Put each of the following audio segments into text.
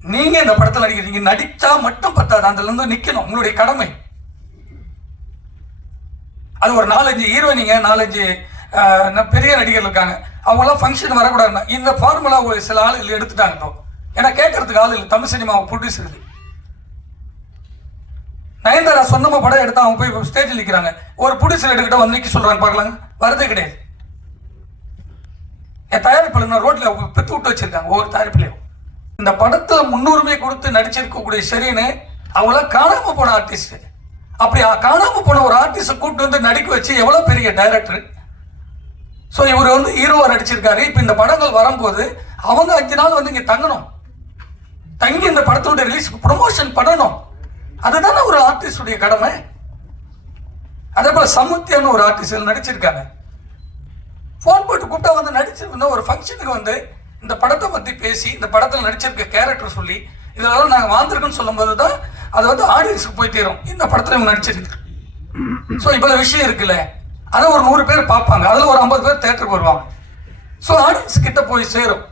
நீங்க இந்த படத்தில் நடிக்கிறீங்க, நடிச்சா மட்டும் பத்தாது, அதுல இருந்து நிக்கணும், உங்களுடைய கடமை. அது ஒரு 4-5 ஹீரோயினிங்க, 4-5 பெரிய நடிகர்கள் இருக்காங்க, அவங்களாம் ஃபங்க்ஷன் வரக்கூடாதுன்னா இந்த ஃபார்முலா சில ஆளுகள் எடுத்துட்டாங்க. இப்போ ஏன்னா கேட்கறதுக்கு ஆள் இல்லை, தமிழ் சினிமாவை ப்ரொடியூசர். நயன்தாரா சொந்தமா படம் எடுத்தா அவங்க போய் ஸ்டேஜில் நிற்கிறாங்க, ஒரு ப்ரொடியூசர் எடுக்கிட்ட வந்து நிற்க சொல்றாங்க, பார்க்கலாங்க, வரதே கிடையாது. என் தயாரிப்பாளர் ரோட்ல பெத்து விட்டு வச்சிருக்காங்க ஒவ்வொரு தயாரிப்புலையும். இந்த படத்துல முன்னுரிமை கொடுத்து நடிச்சிருக்கக்கூடிய ஷெரீன் அவங்களாம் காணாம போன ஆர்டிஸ்ட். அப்படி காணாம போன ஒரு ஆர்டிஸ்ட கூப்பிட்டு வந்து நடிக்க வச்சு எவ்வளவு பெரிய டைரக்டர். ஸோ இவர் வந்து ஹீரோவா நடிச்சிருக்காரு. இப்போ இந்த படங்கள் வரும்போது அவங்க 5 நாள் வந்து இங்க தங்கணும், தங்கி இந்த படத்தோட ரிலீஸ்க்கு ப்ரொமோஷன் பண்ணணும். அதுதானே ஒரு ஆர்டிஸ்டுடைய கடமை. அதே போல சமுத்தியான்னு ஒரு ஆர்டிஸ்ட் நடிச்சிருக்காங்க, ஃபோன் போட்டு கூப்பிட்டா வந்து நடிச்சிருந்தா ஒரு ஃபங்க்ஷனுக்கு வந்து இந்த படத்தை பற்றி பேசி இந்த படத்தில் நடிச்சிருக்க கேரக்டர் சொல்லி இதெல்லாம் நாங்கள் வாழ்ந்துருக்குன்னு சொல்லும் போது தான் அது வந்து ஆடியன்ஸுக்கு போய் தேரும், இந்த படத்தில் இவங்க நடிச்சிருக்கு. ஸோ இவ்வளோ விஷயம் இருக்குல்ல, அதை ஒரு 100 பேர் பார்ப்பாங்க, அதில் ஒரு 50 பேர் தேட்டருக்கு வருவாங்க. ஸோ ஆடியன்ஸ் கிட்ட போய் சேரும்.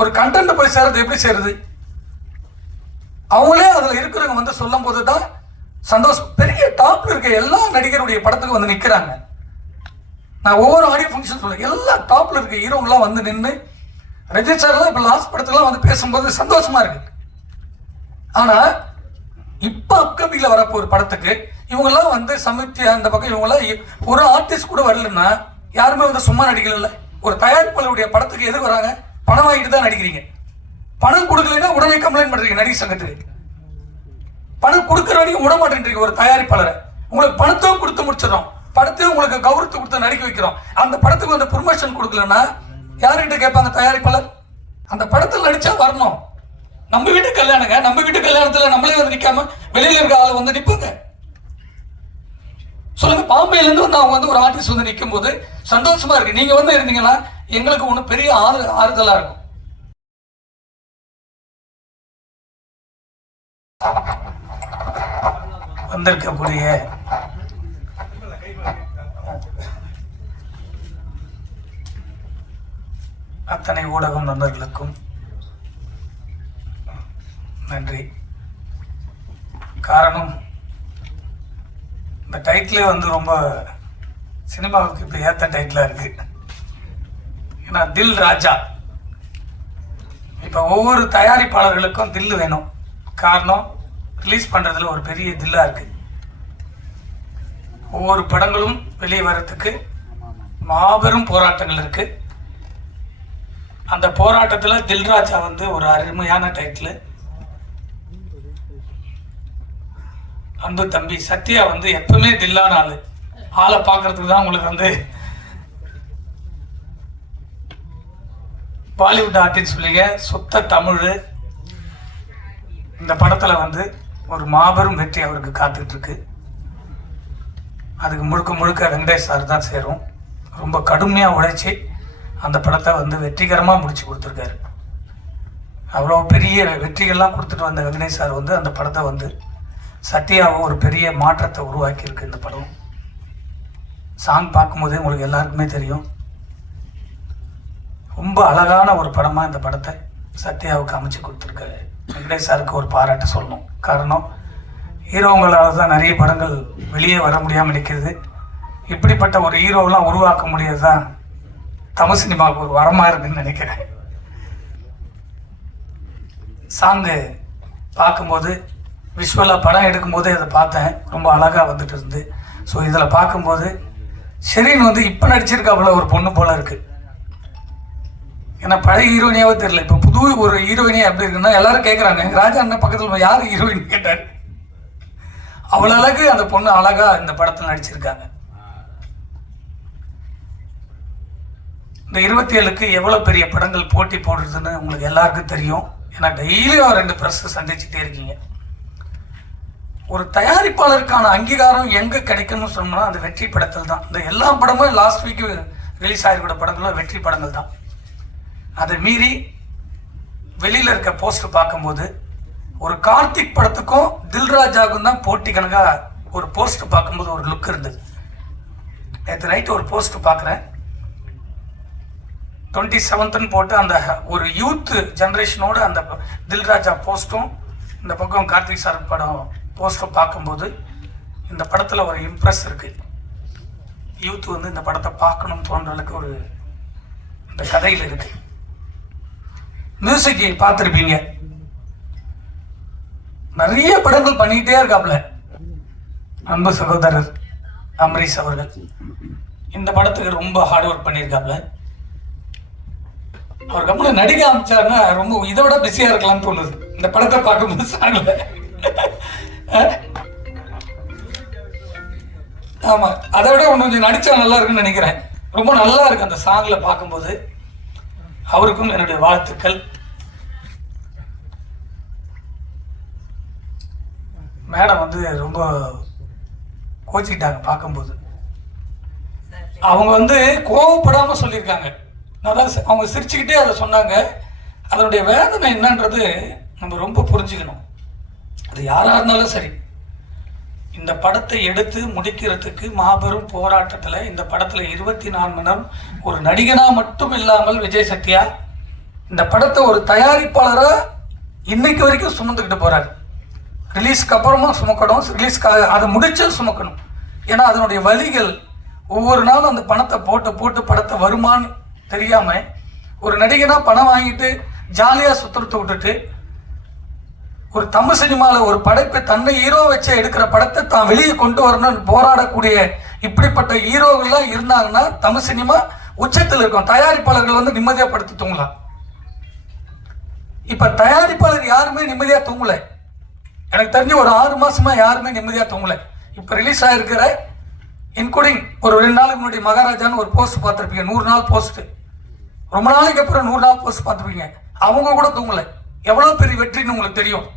ஒரு கண்டென்ட் போய் சேருது எப்படி சேருது, அவங்களே அதில் இருக்கிறவங்க வந்து சொல்லும் போது தான் சந்தோஷம். பெரிய டாப்ல இருக்க எல்லா நடிகருடைய படத்துக்கு வந்து நிற்கிறாங்க. நான் ஒவ்வொரு ஆடியோ ஃபங்க்ஷன் சொல்லுவேன், எல்லா டாப்ல இருக்க ஹீரோங்களாம் வந்து நின்று ரெஜிஸ்டர்லாம் இப்போ லாஸ்ட் படத்துலாம் வந்து பேசும்போது சந்தோஷமா இருக்கு. ஆனா இப்போ அப்கமிங்ல வரப்போ ஒரு படத்துக்கு இவங்கெல்லாம் வந்து சமித்தி அந்த பக்கம் இவங்கெல்லாம் ஒரு ஆர்டிஸ்ட் கூட வரலன்னா யாருமே வந்து சும்மா நடிக்கல. ஒரு தயாரிப்பாளருடைய படத்துக்கு எதுக்கு வராங்க, பணம் வாங்கிட்டு தான் நடிக்கிறீங்க. பணம் கொடுக்கலன்னா உடனே கம்ப்ளைண்ட் பண்றீங்க நடிகர் சங்கத்துக்கு. பணம் கொடுக்குற வரைக்கும் விட மாட்டேன்றீங்க ஒரு தயாரிப்பாளரை. உங்களுக்கு பணத்தையும் கொடுத்து முடிச்சிடறோம், படத்தையும் உங்களுக்கு கௌரவத்தை கொடுத்து நடிக்க வைக்கிறோம். அந்த படத்துக்கு வந்து ப்ரொமோஷன் கொடுக்கலன்னா யார்கிட்ட கேட்பாங்க தயாரிப்பாளர்? அந்த படத்தில் நடிச்சா வரணும். நம்ம வீட்டு கல்யாணங்க, நம்ம வீட்டு கல்யாணத்தில் நம்மளே வந்து நிற்காம வெளியில இருக்க ஆள் வந்து நிற்பாங்க. சொல்லுங்க, பாம்பேல இருந்து வந்து அவங்க வந்து ஒரு ஆர்டிஸ்ட் வந்து நிற்கும் போது சந்தோஷமா இருக்கு. நீங்க வந்து இருந்தீங்கன்னா எங்களுக்கு ஒண்ணு பெரிய ஆறுதலா இருக்கும். வந்திருக்கக்கூடிய அத்தனை ஊடகம் நண்பர்களுக்கும் நன்றி. காரணம், இந்த டைட்டிலே வந்து ரொம்ப சினிமாவுக்கு இப்போ ஏற்ற டைட்டிலாக இருக்கு. ஏன்னா தில் ராஜா. இப்போ ஒவ்வொரு தயாரிப்பாளர்களுக்கும் தில்லு வேணும். காரணம், ரிலீஸ் பண்ணுறதுல ஒரு பெரிய தில்லாக இருக்கு. ஒவ்வொரு படங்களும் வெளியே வர்றதுக்கு மாபெரும் போராட்டங்கள் இருக்கு. அந்த போராட்டத்தில் தில்ராஜா வந்து ஒரு அருமையான டைட்டில். அன்பு தம்பி சத்யா வந்து எப்பவுமே தில்லான ஆளை பார்க்கறதுக்கு தான் உங்களுக்கு வந்து பாலிவுட் ஆர்டிஸ்ட் சொல்லிங்க சுத்த தமிழ். இந்த படத்தில் வந்து ஒரு மாபெரும் வெற்றி அவருக்கு காத்துட்டு இருக்கு. அதுக்கு முழுக்க முழுக்க வெங்கடேஷ் சார் தான் சேரும். ரொம்ப கடுமையாக உழைச்சி அந்த படத்தை வந்து வெற்றிகரமாக முடிச்சு கொடுத்துருக்காரு. அவ்வளோ பெரிய வெற்றிகள்லாம் கொடுத்துட்டு வந்த வெங்கடேஷ் சார் வந்து அந்த படத்தை வந்து சத்யாவை ஒரு பெரிய மாற்றத்தை உருவாக்கியிருக்கு. இந்த படம் சாங் பார்க்கும்போதே உங்களுக்கு எல்லாருக்குமே தெரியும், ரொம்ப அழகான ஒரு படமாக இந்த படத்தை சத்யாவுக்கு அமைச்சு கொடுத்துருக்காரு. வெங்கடேஷ் சாருக்கு ஒரு பாராட்டு சொல்லணும். காரணம், ஹீரோங்களால் தான் நிறைய படங்கள் வெளியே வர முடியாமல் நிற்கிறது. இப்படிப்பட்ட ஒரு ஹீரோவெலாம் உருவாக்க முடியாது தான் தமிழ் சினிமாவுக்கு ஒரு வரமாக இருக்குன்னு நினைக்கிறேன். சாங்கு பார்க்கும்போது விஷுவலாக படம் எடுக்கும்போது அதை பார்த்தேன், ரொம்ப அழகாக வந்துட்டு இருந்து. ஸோ இதில் பார்க்கும்போது ஷெரீன் வந்து இப்போ நடிச்சிருக்காப்புல ஒரு பொண்ணு போல இருக்கு. ஏன்னா பழைய ஹீரோயினியாவே தெரியல, இப்போ புது ஒரு ஹீரோயினியா எப்படி இருக்குன்னா எல்லாரும் கேட்குறாங்க. ராஜா அண்ணன் பக்கத்தில் யார் ஹீரோயின் கேட்டார். அவ்வளோ அழகு அந்த பொண்ணு அழகா இந்த படத்தில் நடிச்சிருக்காங்க. இந்த 27க்கு எவ்வளோ பெரிய படங்கள் போட்டி போடுறதுன்னு உங்களுக்கு எல்லாருக்கும் தெரியும். ஏன்னா டெய்லியும் 2 ப்ரெஸ் சந்திச்சுட்டே இருக்கீங்க. ஒரு தயாரிப்பாளருக்கான அங்கீகாரம் எங்கே கிடைக்கும்னு சொன்னோம்னா அது வெற்றி படத்தில் தான். இந்த எல்லா படமும் லாஸ்ட் வீக் ரிலீஸ் ஆகிருக்கிற படங்களும் வெற்றி படங்கள் தான். அதை மீறி வெளியில் இருக்க போஸ்டர் பார்க்கும்போது ஒரு கார்த்திக் படத்துக்கும் தில்ராஜாவுக்கும் தான் போட்டி கணக்காக ஒரு போஸ்டர் பார்க்கும்போது ஒரு லுக் இருந்தது. நேற்று நைட்டு ஒரு போஸ்டர் பார்க்குறேன், 27th போட்டு அந்த ஒரு யூத் ஜென்ரேஷனோட அந்த தில்ராஜா போஸ்ட்டும் இந்த பக்கம் கார்த்திக் சார் படம் போஸ்ட்டும் பார்க்கும்போது இந்த படத்தில் ஒரு இம்ப்ரெஸ் இருக்குது. யூத் வந்து இந்த படத்தை பார்க்கணும்னு தோன்ற அளவுக்கு ஒரு இந்த கதையில் இருக்கு. மியூசிக் பார்த்துருப்பீங்க, நிறைய படங்கள் பண்ணிக்கிட்டே இருக்காப்ல அன்பு சகோதரர் அமரீஷ் அவர்கள். இந்த படத்துக்கு ரொம்ப ஹார்ட் ஒர்க் பண்ணியிருக்காப்ல. அவர் கம்பெனி நடிக்க ஆரம்பிச்சாருன்னா ரொம்ப இதை விட பிஸியா இருக்கலாம்னு தோணுது இந்த படத்தை பார்க்கும்போது. சாங்கல ஆமா, அதை விட ஒன்று கொஞ்சம் நடிச்சா நல்லா இருக்குன்னு நினைக்கிறேன். ரொம்ப நல்லா இருக்கு அந்த சாங்ல பார்க்கும்போது. அவருக்கும் என்னுடைய வாழ்த்துக்கள். மேடம் வந்து ரொம்ப கோச்சிக்கிட்டாங்க பார்க்கும்போது. அவங்க வந்து கோவப்படாம சொல்லியிருக்காங்க. அதான் அவங்க சிரிச்சுக்கிட்டே அதை சொன்னாங்க. அதனுடைய வேதனை என்னன்றது நம்ம ரொம்ப புரிஞ்சுக்கணும். அது யாராக இருந்தாலும் சரி, இந்த படத்தை எடுத்து முடிக்கிறதுக்கு மாபெரும் போராட்டத்தில் இந்த படத்தில் 24 மணி நேரம் ஒரு நடிகனாக மட்டும் இல்லாமல் விஜய் சத்யா இந்த படத்தை ஒரு தயாரிப்பாளராக இன்னைக்கு வரைக்கும் சுமந்துக்கிட்டு போகிறாரு. ரிலீஸ்க்கு அப்புறமா சுமக்கணும், ரிலீஸ்க்காக அதை முடிச்சும் சுமக்கணும். ஏன்னா அதனுடைய வலிகள் ஒவ்வொரு நாளும் அந்த பணத்தை போட்டு படத்தை வருமானு தெரியாமல் ஒரு நடிகனாக பணம் வாங்கிட்டு ஜாலியாக சுற்றுறத விட்டுட்டு ஒரு தமிழ் சினிமாவில் ஒரு படைப்பை தன்னை ஹீரோ வச்சு எடுக்கிற படத்தை தான் வெளியே கொண்டு வரணும்னு போராடக்கூடிய இப்படிப்பட்ட ஹீரோகள்லாம் இருந்தாங்கன்னா தமிழ் சினிமா உச்சத்தில் இருக்கும். தயாரிப்பாளர்கள் வந்து நிம்மதியாக படுத்து தூங்கலாம். இப்போ தயாரிப்பாளர் யாருமே நிம்மதியாக தூங்கலை. எனக்கு தெரிஞ்சு ஒரு 6 மாசமா யாருமே நிம்மதியாக தூங்கலை. இப்போ ரிலீஸ் ஆகிருக்கிற இன்க்ளூடிங் ஒரு 2 நாளுக்கு முன்னாடி மகாராஜான்னு ஒரு போஸ்ட் பார்த்துருப்பீங்க, 100 நாள் போஸ்ட்டு. ரொம்ப நாளைக்கு அப்புறம் 100 நாள் போஸ்ட் பார்த்துருப்பீங்க. அவங்க கூட தூங்கலை. எவ்வளோ பெரிய வெற்றின்னு உங்களுக்கு தெரியும்.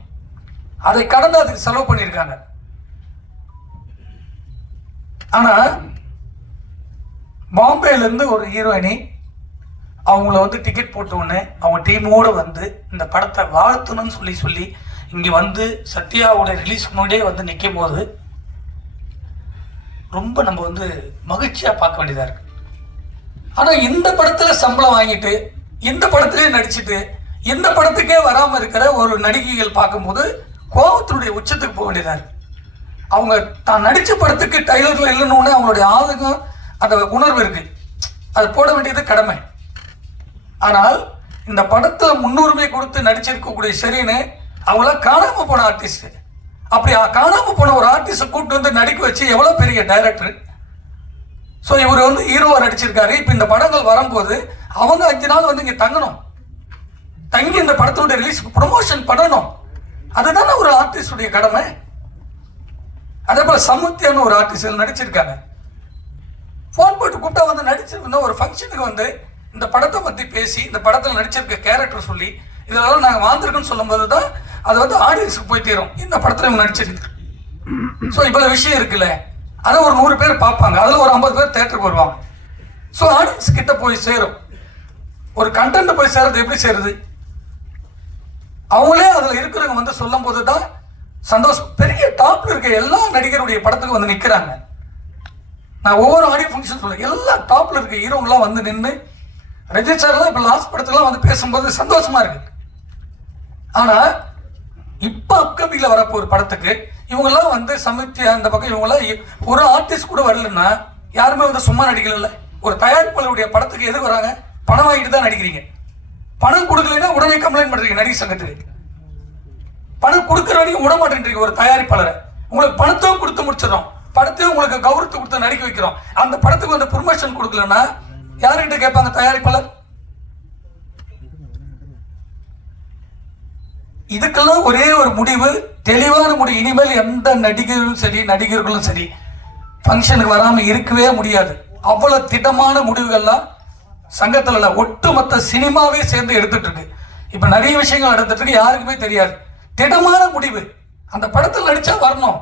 அதை கடந்து அதுக்கு செலவு பண்ணியிருக்காங்க. ஆனால் பாம்பேலேருந்து ஒரு ஹீரோயினி அவங்கள வந்து டிக்கெட் போட்டோன்னு அவங்க டீமோடு வந்து இந்த படத்தை வாழ்த்தணும்னு சொல்லி இங்கே வந்து சத்யாவோட ரிலீஸ் முன்னாடியே வந்து நிற்கும் போது ரொம்ப நம்ம வந்து மகிழ்ச்சியாக பார்க்க வேண்டியதாக இருக்கு. ஆனால் இந்த படத்தில் சம்பளம் வாங்கிட்டு இந்த படத்திலே நடிச்சுட்டு இந்த படத்துக்கே வராமல் இருக்கிற ஒரு நடிகைகள் பார்க்கும்போது கோபத்தினுடைய உச்சத்துக்கு போக வேண்டியதாக இருக்கு. அவங்க தான் நடித்த படத்துக்கு டைலரில் இல்லைன்னு அவங்களுடைய ஆதங்கம் அந்த உணர்வு இருக்கு, அது போட வேண்டியது கடமை. ஆனால் இந்த படத்தில் முன்னுரிமை கொடுத்து நடிச்சிருக்கக்கூடிய ஷெரீனு அவங்களாம் காணாமல் போன ஆர்டிஸ்ட். அப்படி காணாமல் போன ஒரு ஆர்டிஸ்ட்டை கூப்பிட்டு வந்து நடிக்க வச்சு எவ்வளோ பெரிய டைரக்டர். ஸோ இவர் வந்து ஹீரோவாக நடிச்சிருக்காரு. இப்போ இந்த படங்கள் வரும்போது அவங்க 5 நாள் வந்து இங்கே தங்கி இந்த படத்தோட ரிலீஸ்க்கு ப்ரொமோஷன் பண்ணணும். அதுதானே ஒரு ஆர்டிஸ்டுடைய கடமை. அதே போல சமுத்தியான்னு ஒரு ஆர்டிஸ்ட் நடிச்சிருக்காங்க. ஃபோன் போட்டு கூப்பிட்டா வந்து நடிச்சிருந்தோம். ஒரு ஃபங்க்ஷனுக்கு வந்து இந்த படத்தை பற்றி பேசி இந்த படத்தில் நடிச்சிருக்க கேரக்டர் சொல்லி இதெல்லாம் நாங்கள் வாழ்ந்துருக்குன்னு சொல்லும்போது தான் அது வந்து ஆடியன்ஸுக்கு போய் தீரும். இந்த படத்தில் இவங்க நடிச்சிருக்கு. ஸோ இவ்வளோ விஷயம் இருக்குல்ல, அதை ஒரு 100 பேர் பார்ப்பாங்க, அதில் ஒரு 50 பேர் தேட்டருக்கு வருவாங்க. ஸோ ஆடியன்ஸ் கிட்ட போய் சேரும். ஒரு கண்டென்ட் போய் சேருது எப்படி சேருது? அவங்களே அதில் இருக்கிறவங்க வந்து சொல்லும் போது தான் சந்தோஷம். பெரிய டாப்ல இருக்க எல்லா நடிகருடைய படத்துக்கு வந்து நிற்கிறாங்க. நான் ஒவ்வொரு ஆடியோ ஃபங்க்ஷன் சொல்லுவேன், எல்லா டாப்ல இருக்க ஹீரோங்களாம் வந்து நின்று ரெஜிஸ்டர்லாம் இப்போ லாஸ்ட் படத்துலாம் வந்து பேசும்போது சந்தோஷமா இருக்கு. ஆனால் இப்போ அப்கமிங்கில் வரப்போ ஒரு படத்துக்கு இவங்கெல்லாம் வந்து சமித்தியா அந்த பக்கம் இவங்களாம் ஒரு ஆர்டிஸ்ட் கூட வரலன்னா யாருமே வந்து சும்மா நடிக்கல. ஒரு தயாரிப்பாளருடைய படத்துக்கு எது வராங்க? பணம் வாங்கிட்டு தான் நடிக்கிறீங்க. பணம் கொடுக்கலைன்னா உடனே கம்ப்ளைண்ட் பண்றீங்க நடிகர் சங்கத்துக்கு. பணம் கொடுக்குற வரைக்கும் விட மாட்டேன்றீங்க ஒரு தயாரிப்பாளரை. உங்களுக்கு பணத்தையும் கொடுத்து முடிச்சிடறோம், படத்தையும் உங்களுக்கு கௌரவத்தை கொடுத்து நடிக்க வைக்கிறோம். அந்த படத்துக்கு வந்து ப்ரொமோஷன் கொடுக்கலன்னா யாருக்கிட்ட கேட்பாங்க தயாரிப்பாளர்? இதுக்கெல்லாம் ஒரே ஒரு முடிவு, தெளிவான முடிவு. இனிமேல் எந்த நடிகர்களும் சரி நடிகர்களும் சரி ஃபங்க்ஷனுக்கு வராமல் இருக்கவே முடியாது. அவ்வளவு திட்டமான முடிவுகள்லாம் சங்கத்தில் ஒட்டுமொத்த சினிமாவே சேர்ந்து எடுத்துட்டு இருக்கு. இப்ப நிறைய விஷயங்கள் நடந்துட்டு இருக்கு, யாருக்குமே தெரியாது. திடமான முடிவு. அந்த படத்தில் நடிச்சா வரணும்.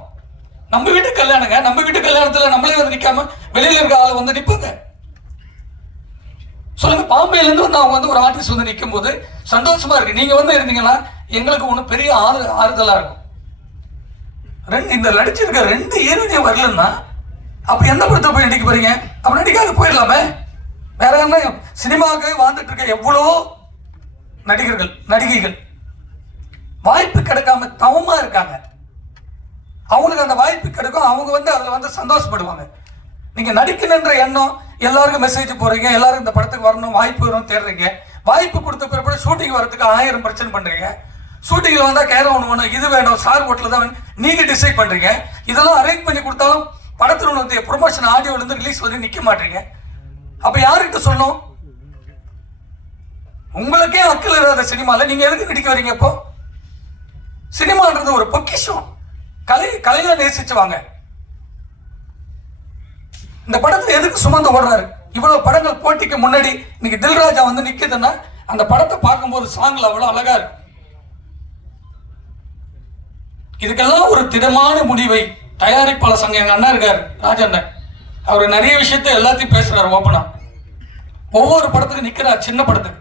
நம்ம வீட்டு கல்யாணங்க, நம்ம வீட்டு கல்யாணத்துல நம்மளே வந்து நிக்காம வெளியில இருக்க ஆளு வந்து நிப்பாங்க. சொல்லுங்க, பாம்பேல இருந்து வந்து அவங்க வந்து ஒரு ஆர்டிஸ்ட் வந்து நிற்கும் போது சந்தோஷமா இருக்கு. நீங்க வந்து இருந்தீங்கன்னா எங்களுக்கு ஒண்ணு பெரிய ஆறுதலா இருக்கும். இந்த நடிச்சிருக்க 2 ஹீரோயினே வரலன்னா அப்ப எந்த படத்தை போய் நடிக்க போறீங்க? அப்ப நடிக்காத போயிடலாமே. வேற என்ன, சினிமாவுக்கு வாழ்ந்துட்டு இருக்க எவ்வளோ நடிகர்கள் நடிகைகள் வாய்ப்பு கிடைக்காம தவமா இருக்காங்க. அவங்களுக்கு அந்த வாய்ப்பு கிடைக்கும், அவங்க வந்து அதில் வந்து சந்தோஷப்படுவாங்க. நீங்க நடிக்கணுன்ற எண்ணம், எல்லாருக்கும் மெசேஜ் போறீங்க, எல்லாரும் இந்த படத்துக்கு வரணும், வாய்ப்பு வரும் தேடுறீங்க. வாய்ப்பு கொடுத்த பிறகு ஷூட்டிங் வரதுக்கு 1000 பிரச்சனை பண்றீங்க. ஷூட்டிங்ல வந்தா கேரம் ஒன்று வேணும், இது வேணும், சார் ஹோட்டலில் தான் நீங்க டிசைட் பண்றீங்க. இதெல்லாம் அரேஞ்ச் பண்ணி கொடுத்தாலும் படத்தில் வந்து ப்ரொமோஷன் ஆடியோல இருந்து ரிலீஸ் வந்து நிக்க மாட்டீங்க. அப்ப யாருக்கிட்ட சொல்லணும்? உங்களுக்கே அக்கல் இல்லாத சினிமால நீங்க எதுக்கு நடிக்க வரீங்க? இப்போ சினிமான்றது ஒரு பொக்கிஷம். கலையை நேசிச்சு வாங்க. இந்த படத்தை எதுக்கு சுமந்து ஓடுறாரு? இவ்வளவு படங்கள் போட்டிக்கு முன்னாடி இன்னைக்கு தில்ராஜா வந்து நிக்குதுன்னா அந்த படத்தை பார்க்கும்போது சாங்ல அவ்வளவு அழகா இருக்கு. இதுக்கெல்லாம் ஒரு திடமான முடிவை தயாரிப்பாளர் சங்கம், எங்க அண்ணா இருக்காரு ராஜண்ணன், அவர் நிறைய விஷயத்த எல்லாத்தையும் பேசுறாரு ஓப்பனா. ஒவ்வொரு படத்துக்கு நிக்கிறார், சின்ன படத்துக்கு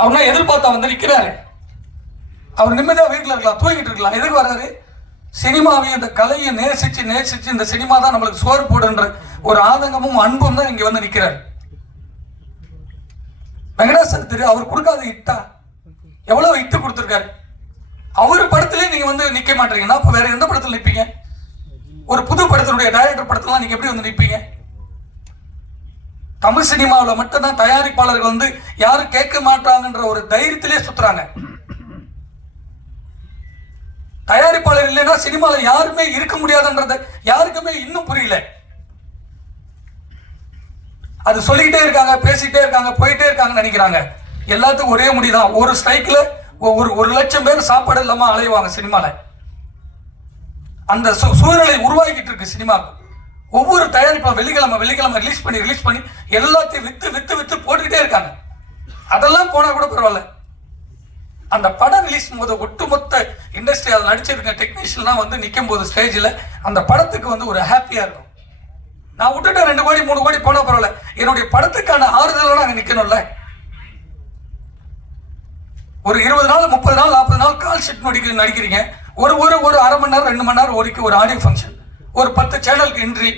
அவர்னா எதிர்பார்த்தா வந்து நிக்கிறாரு. அவர் நிம்மதியா வீட்டில் இருக்கலாம், தூங்கிட்டு இருக்கலாம். எதுக்கு வர்றாரு? சினிமாவை, இந்த கலையை நேசிச்சு இந்த சினிமா தான் நம்மளுக்கு சோறு போடுன்ற ஒரு ஆதங்கமும் அன்பும் தான் இங்க வந்து நிக்கிறார். வெங்கடாசர் திரு அவர் கொடுக்காத இட்டா எவ்வளவு இட்டு கொடுத்திருக்காரு. அவர் படத்திலே நீங்க வந்து நிக்க மாட்டீங்கன்னா அப்ப வேற எந்த படத்துல நிப்பீங்க? ஒரு புது படத்தினுடைய டைரக்டர் படத்துல நீங்க எப்படி வந்து நிப்பீங்க? தமிழ் சினிமாவில் மட்டும்தான் தயாரிப்பாளர்கள் வந்து யாரும் கேட்க மாட்டாங்கன்ற ஒரு தைரியத்திலே சுத்துறாங்க. தயாரிப்பாளர் இல்லைன்னா சினிமாவில் யாருமே இருக்க முடியாதுன்றது யாருக்குமே இன்னும் புரியல. அது சொல்லிக்கிட்டே இருக்காங்க, பேசிக்கிட்டே இருக்காங்க, போயிட்டே இருக்காங்கன்னு நினைக்கிறாங்க. எல்லாத்துக்கும் ஒரே முடிதான். ஒரு ஸ்ட்ரைக்ல ஒரு லட்சம் பேர் சாப்பாடு இல்லாம அலைவாங்க சினிமால. அந்த சூழ்நிலை உருவாக்கிட்டு இருக்கு சினிமா. ஒவ்வொரு தயாரிப்பும் வெள்ளிக்கிழமை ரிலீஸ் பண்ணி எல்லாத்தையும் வித்து போட்டுக்கிட்டே இருக்காங்க. அதெல்லாம் போனா கூட பரவாயில்ல. அந்த படம் ரிலீஸ் போது ஒட்டுமொத்த இண்டஸ்ட்ரி அதில் நடிச்சிருக்க டெக்னீஷியன்லாம் வந்து நிற்கும் போது ஸ்டேஜில் அந்த படத்துக்கு வந்து ஒரு ஹாப்பியாக இருக்கும். நான் விட்டுட்டேன் 2 கோடி 3 கோடி போனால் பரவாயில்ல, என்னுடைய படத்துக்கான ஆறுதலாம் அங்கே நிற்கணும்ல. ஒரு 20 நாள் 30 நாள் 40 நாள் கால் ஷீட் நடிக்கிறீங்க. ஒரு அரை மணி நேரம் 2 மணி நேரம் ஒரு ஆடியோ ஃபங்க்ஷன், ஒரு 10 சேனலுக்கு என்ட்ரி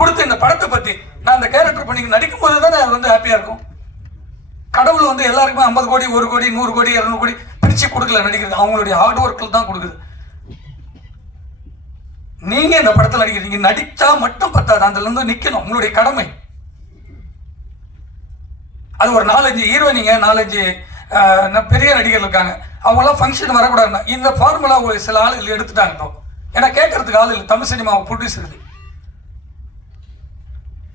கொடுத்து இந்த படத்தை பற்றி நான் அந்த கேரக்டர் பண்ணி நடிக்கும் போது தானே அது வந்து ஹாப்பியாக இருக்கும். கடவுள் வந்து எல்லாருக்குமே 50 கோடி 1 கோடி 100 கோடி 200 கோடி பிரிச்சு கொடுக்கல நடிக்கிறது, அவங்களுடைய ஹார்ட் ஒர்க்கில் தான் கொடுக்குது. நீங்க இந்த படத்தில் நடிக்கிறீங்க, நடிச்சா மட்டும் பத்தாது, அதுல இருந்து நிக்கணும், உங்களுடைய கடமை. அது ஒரு 4-5 ஹீரோயினிங்க 4-5 பெரிய நடிகர்கள் இருக்காங்க, அவங்களாம் ஃபங்க்ஷன் வரக்கூடாதுன்னா இந்த ஃபார்முலா சில ஆளுகள் எடுத்துட்டாங்க. இப்போ ஏன்னா கேட்கறதுக்கு ஆள் இல்லை. தமிழ் சினிமாவை ப்ரொடியூசர்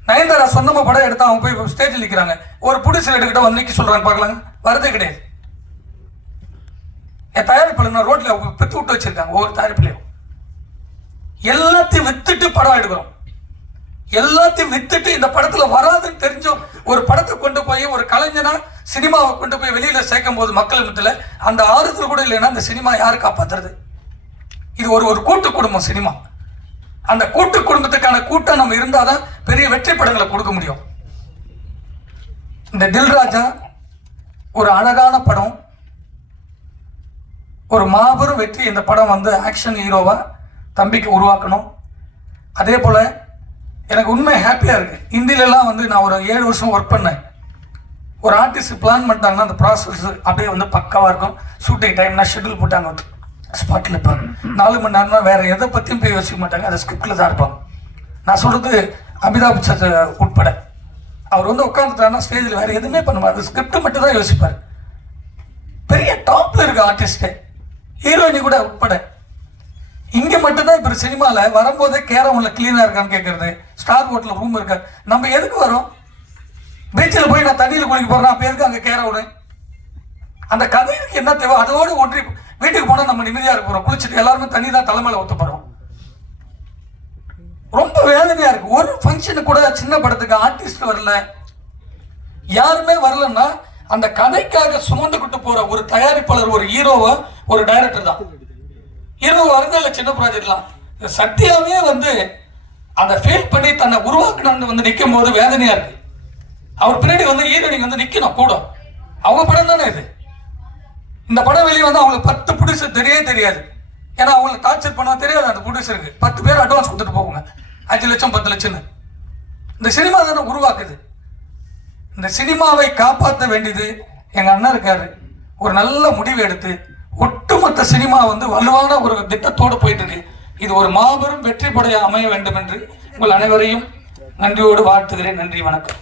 நயன்தாரா சொந்தமா படம் எடுத்தா அவங்க போய் ஸ்டேஜில் நிற்கிறாங்க. ஒரு ப்ரொடியூசர் எடுக்கிட்ட வந்து நிற்க சொல்றாங்க, பார்க்கலாங்க, வரதே கிடையாது. என் தயாரிப்பாளர் ரோட்ல பெத்து விட்டு வச்சிருக்காங்க. ஒவ்வொரு தயாரிப்புலையும் எல்லாத்தையும் வித்துட்டு படம் எடுக்கிறோம். எல்லாத்தையும் வித்துட்டு இந்த படத்துல வராதுன்னு தெரிஞ்சோம் ஒரு படத்தை கொண்டு போய் ஒரு கலைஞனா சினிமாவை கொண்டு போய் வெளியில சேர்க்கும் போது மக்கள் மத்தியில அந்த ஆறுதல் கூட இல்லைன்னா இந்த சினிமா யாரு காப்பாத்துறது? இது ஒரு கூட்டு குடும்பம் சினிமா. அந்த கூட்டு குடும்பத்துக்கான கூட்டம் நம்ம இருந்தாதான் பெரிய வெற்றி படங்களை கொடுக்க முடியும். இந்த தில்ராஜா ஒரு அழகான படம், ஒரு மாபெரும் வெற்றி. இந்த படம் வந்து ஆக்ஷன் ஹீரோவா தம்பிக்கு உருவாக்கணும். அதே போல எனக்கு உண்மை ஹாப்பியா இருக்கு. ஹிந்திலெல்லாம் வந்து நான் ஒரு 7 வருஷம் ஒர்க் பண்ணேன். ஒரு ஆர்டிஸ்ட் பிளான் பண்ணிட்டாங்கன்னா அந்த ப்ராசஸ் அப்படியே வந்து பக்காவா இருக்கும். ஷூட்டிங் டைம்னா ஷெட்யூல் போட்டாங்க, ஸ்பாட்டில் இருப்பாங்க. 4 மணி நேரம்னா வேற எதை பற்றியும் போய் யோசிக்க மாட்டாங்க, அதை ஸ்கிரிப்டில் தான் இருப்பாங்க. நான் சொல்றது அமிதாப் பச்சன் உட்பட. அவர் வந்து உட்காந்துட்டாருன்னா ஸ்டேஜில் வேற எதுவுமே பண்ண மாட்டார், ஸ்கிரிப்ட் மட்டும் தான் யோசிப்பார். பெரிய டாப்ல இருக்க ஆர்டிஸ்ட் ஹீரோயினி கூட உட்பட. இங்க மட்டும்தான் இப்ப சினிமாவில் வரும்போதே கேரம்ல கிளீனா இருக்கான்னு கேட்கறது, ஸ்டார் ஹோட்டல் ரூம் இருக்காது. நம்ம எதுக்கு வரோம்? பீச்சில் போய் நான் தண்ணியில் குளிக்க போறேன், அப்ப எதுக்கு அங்கே கேரவுடு? அந்த கதைக்கு என்ன தேவை? அதோடு ஒன்றி வீட்டுக்கு போனால் நம்ம நிம்மதியா இருக்கிறோம். குளிச்சுட்டு எல்லாருமே தண்ணி தான் தலைமையில ஊத்த போறோம். ரொம்ப வேதனையா இருக்கு. ஒரு ஃபங்க்ஷனு கூட சின்ன படத்துக்கு ஆர்டிஸ்ட் வரல, யாருமே வரலன்னா அந்த கதைக்காக சுமந்துக்கிட்டு போற ஒரு தயாரிப்பாளர், ஒரு ஹீரோவா, ஒரு டைரக்டர் தான். ஹீரோ வரதே இல்லை சின்ன ப்ராஜெக்ட்லாம். சத்யாவே வந்து அந்த ஃபீல் பண்ணி தன்னை உருவாக்கணும்னு வந்து நிற்கும் போது வேதனையா இருக்கு. அவர் பின்னாடி வந்து ஹீரோயினி வந்து நிக்கணும் கூட. அவங்க படம் தானே இது. இந்த படம் வெளியே வந்து அவங்களுக்கு 10 ப்ரொடியூசர் தெரியாது. ஏன்னா அவங்களை டார்ச்சர் பண்ண தெரியாது. அந்த ப்ரொடியூசருக்கு 10 பேர் அட்வான்ஸ் கொடுத்துட்டு போவாங்க, 5 லட்சம் 10 லட்சம்னு. இந்த சினிமா தானே உருவாக்குது. இந்த சினிமாவை காப்பாற்ற வேண்டியது எங்க அண்ணன் இருக்காரு. ஒரு நல்ல முடிவு எடுத்து ஒட்டுமொத்த சினிமா வலுவான ஒரு திட்டத்தோடு போயிட்டு இருக்கு. இது ஒரு மாபெரும் வெற்றி படைய அமைய வேண்டும் என்று உங்கள் அனைவரையும் நன்றியோடு வாழ்த்துகிறேன். நன்றி, வணக்கம்.